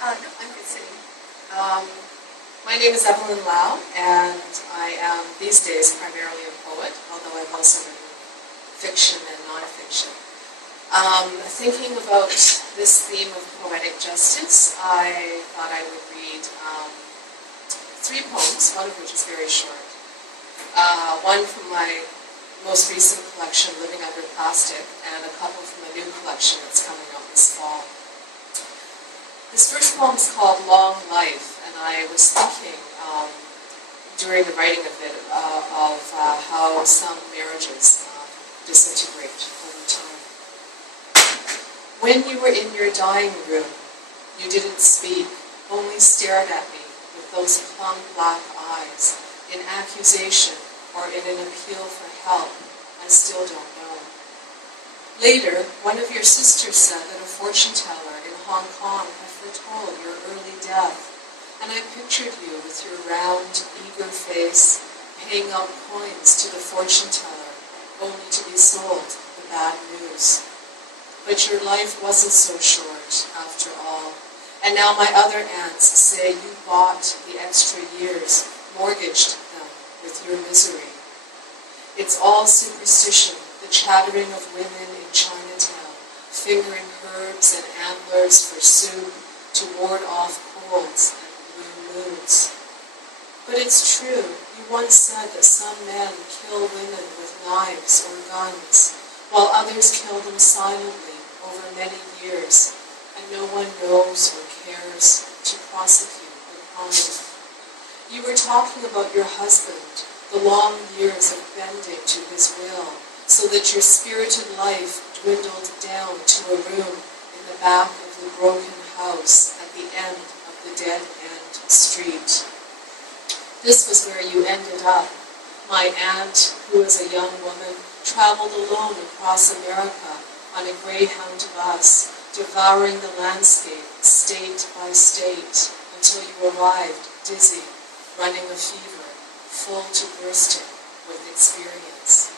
No, I'm good sitting. Um, my name is Evelyn Lau, and I am these days primarily a poet, although I've also written fiction and non-fiction. Thinking about this theme of poetic justice, I thought I would read three poems, one of which is very short. One from my most recent collection, Living Under Plastic, and a couple from a new collection that's coming out this fall. This first poem is called Long Life, and I was thinking during the writing of it of how some marriages disintegrate over time. When you were in your dying room, you didn't speak, only stared at me with those plumb black eyes, in accusation or in an appeal for help. I still don't know. Later, one of your sisters said that a fortune teller in Hong Kong had foretold your early death, and I pictured you with your round, eager face, paying out coins to the fortune teller, only to be sold the bad news. But your life wasn't so short, after all, and now my other aunts say you bought the extra years, mortgaged them with your misery. It's all superstition, the chattering of women in Chinatown, fingering herbs and antlers for soup to ward off colds and blue moons. But it's true, you once said that some men kill women with knives or guns, while others kill them silently over many years, and no one knows or cares to prosecute the crime. You were talking about your husband, the long years of bending to his will, so that your spirited life dwindled down to a room in the back of the broken house at the end of the dead-end street. This was where you ended up. My aunt, who was a young woman, traveled alone across America on a Greyhound bus, devouring the landscape state by state until you arrived dizzy, running a fever, full to bursting with experience.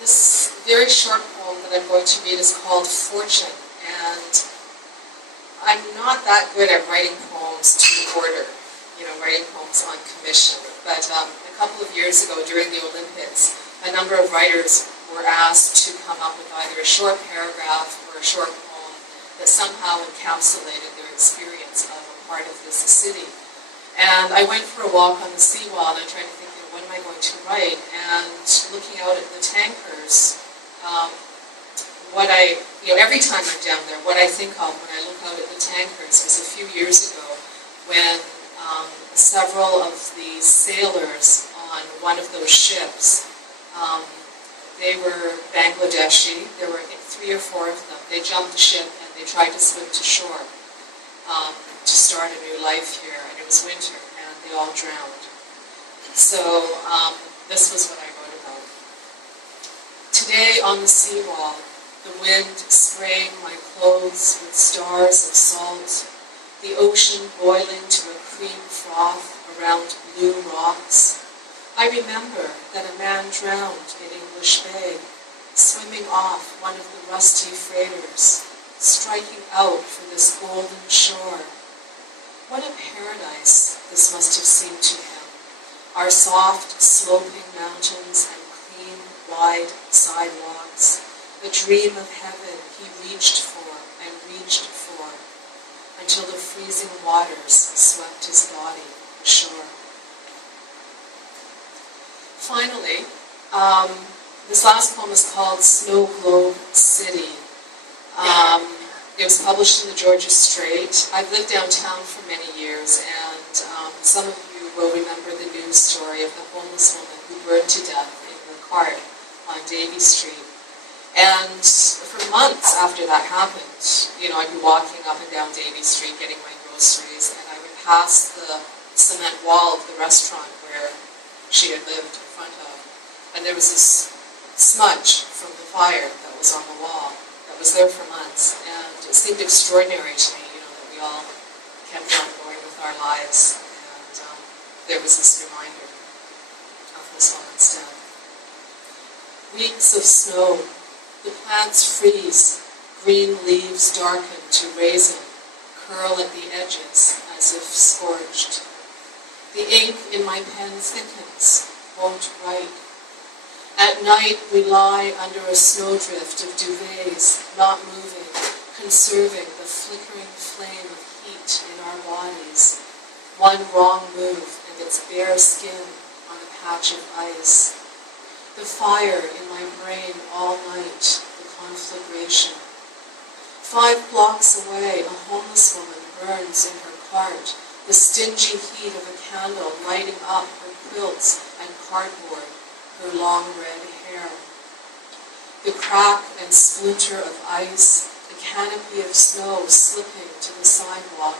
This very short poem that I'm going to read is called Fortune, and I'm not that good at writing poems to order, writing poems on commission, but a couple of years ago during the Olympics, a number of writers were asked to come up with either a short paragraph or a short poem that somehow encapsulated their experience of a part of this city. And I went for a walk on the seawall and I tried to think, what am I going to write? And looking out at the tankers, every time I'm down there, what I think of when I look out at the tankers was a few years ago when several of the sailors on one of those ships, they were Bangladeshi, there were 3 or 4 of them. They jumped the ship and they tried to swim to shore to start a new life here, and it was winter, and they all drowned. So this was what I wrote about. Today on the seawall, the wind spraying my clothes with stars of salt, the ocean boiling to a cream froth around blue rocks. I remember that a man drowned in English Bay, swimming off one of the rusty freighters, striking out for this golden shore. What a paradise this must have seemed to him. Our soft, sloping mountains and clean, wide sidewalks, a dream of heaven he reached for and reached for, until the freezing waters swept his body ashore. Finally, this last poem is called Snow Globe City. It was published in the Georgia Strait. I've lived downtown for many years, and some of you will remember the news story of the homeless woman who burned to death in her cart on Davie Street. And for months after that happened, I'd be walking up and down Davie Street getting my groceries, and I would pass the cement wall of the restaurant where she had lived in front of. And there was this smudge from the fire that was on the wall that was there for months. And it seemed extraordinary to me, that we all kept on going with our lives. And there was this reminder of this woman's death. Weeks of snow, the plants freeze, Green leaves darken to raisin, curl at the edges as if scorched. The ink in my pen thickens, won't write. At night we lie under a snowdrift of duvets, not moving, conserving the flickering flame of heat in our bodies. One wrong move and its bare skin on a patch of ice. The fire in my brain all night, the conflagration. 5 blocks away, a homeless woman burns in her cart, the stingy heat of a candle lighting up her quilts and cardboard, her long red hair. The crack and splinter of ice, the canopy of snow slipping to the sidewalk.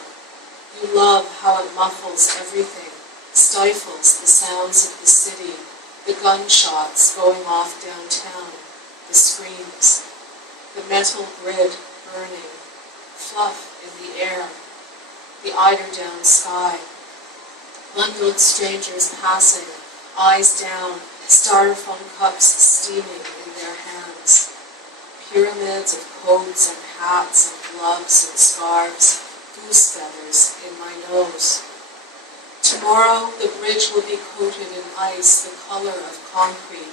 You love how it muffles everything, stifles the sounds of the city, the gunshots going off downtown, the screams, the metal grid burning, fluff in the air, the eider-down sky, bundled strangers passing, eyes down, styrofoam cups steaming in their hands, pyramids of coats and hats and gloves and scarves, goose feathers in my nose. Tomorrow the bridge will be coated in ice the color of concrete.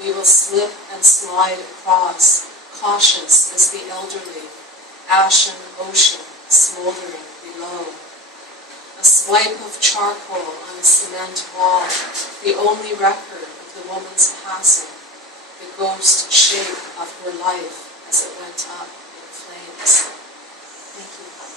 We will slip and slide across, cautious as the elderly, ashen ocean smoldering below. A swipe of charcoal on a cement wall, the only record of the woman's passing, the ghost shape of her life as it went up in flames. Thank you.